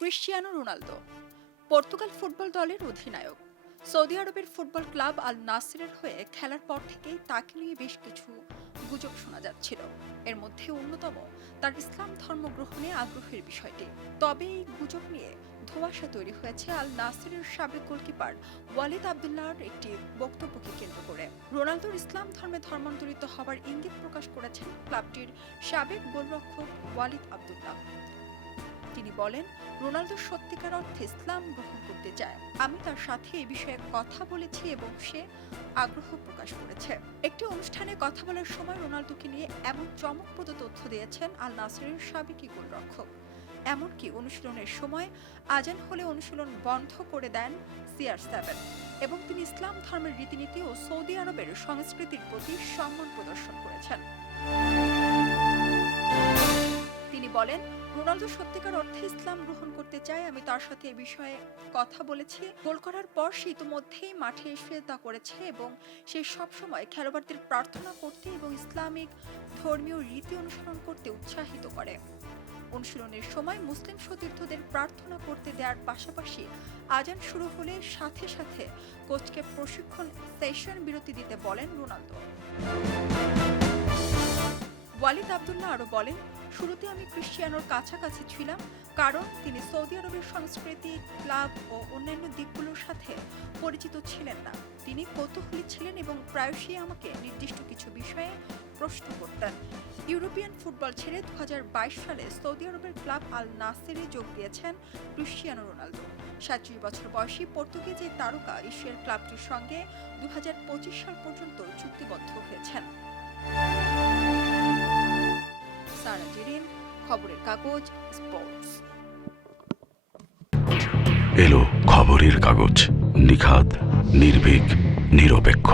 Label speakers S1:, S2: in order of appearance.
S1: Cristiano Ronaldo, Portugal football দলের অধিনায়ক। Saudi আরবের ফুটবল ক্লাব আল নাসিরের হয়ে খেলার পর থেকেই তাকে নিয়ে বেশ কিছু গুজব শোনা যাচ্ছিল। এর মধ্যে অন্যতম তার ইসলাম ধর্ম গ্রহণে আগ্রহের বিষয়টি। তবে এই গুজব নিয়ে ধোঁয়াশা তৈরি হয়েছে আল নাসিরের সাবেক গোলকিপার ওয়ালিদ আবদুল্লাহর একটি বক্তব্যকে কেন্দ্র করে। রোনালদোর ইসলাম ধর্মে ধর্মান্তরিত হওয়ার ইঙ্গিত প্রকাশ করেছেন ক্লাবটির সাবেক গোলরক্ষক ওয়ালিদ আবদুল্লাহ। বলেন, রোনালদো সত্যিকার অর্থে ইসলাম গ্রহণ করতে চায়। আমি তার সাথে এই বিষয়ে কথা বলেছি এবং সে আগ্রহ প্রকাশ করেছে। একটি অনুষ্ঠানে কথা বলার সময় রোনালদোকে নিয়ে এমন চমকপ্রদ তথ্য দিয়েছেন আল নাসিরের সাবেকি গোলরক্ষক। এমনকি অনুশীলনের সময় আজান হলে অনুশীলন বন্ধ করে দেন সিআর সেভেন এবং তিনি ইসলাম ধর্মের রীতিনীতি ও সৌদি আরবের সংস্কৃতির প্রতি সম্মান প্রদর্শন করেছেন। বলেন, রোনালদো সত্যিকার অর্থে ইসলাম গ্রহণ করতে চায়, আমি তার সাথে এ বিষয়ে কথা বলেছি। গোল করার পর সে ইতিমধ্যেই মাঠে এসে তা করেছে এবং সে সবসময় খেলোয়াড়দের প্রার্থনা করতে এবং ইসলামিক ধর্মীয় রীতি অনুসরণ করতে উৎসাহিত করে। অনুশীলনের সময় মুসলিম সতীর্থদের প্রার্থনা করতে দেওয়ার পাশাপাশি আজান শুরু হলে সাথে সাথে কোচকে প্রশিক্ষণ সেশন বিরতি দিতে বলেন রোনালদো। ওয়ালিদ আবদুল্লাহ আরও বলেন, শুরুতে আমি ক্রিশ্চিয়ানোর কাছাকাছি ছিলাম কারণ তিনি সৌদি আরবের সংস্কৃতি, ক্লাব ও অন্যান্য দিকগুলোর সাথে পরিচিত ছিলেন না। তিনি কৌতূহলী ছিলেন এবং প্রায়শই আমাকে নির্দিষ্ট কিছু বিষয়ে প্রশ্ন করতেন। ইউরোপিয়ান ফুটবল ছেড়ে দু হাজার বাইশ সালে সৌদি আরবের ক্লাব আল নাসেরে যোগ দিয়েছেন ক্রিশ্চিয়ানো রোনালদো। সাতত্রিশ বছর বয়সী পর্তুগিজ এই তারকা এশিয়ার ক্লাবটির সঙ্গে দু হাজার পঁচিশ সাল পর্যন্ত চুক্তিবদ্ধ হয়েছেন। খবরের কাগজ স্পোর্টস
S2: এলো খবরের কাগজ। নিখাত নির্ভীক নিরপেক্ষ।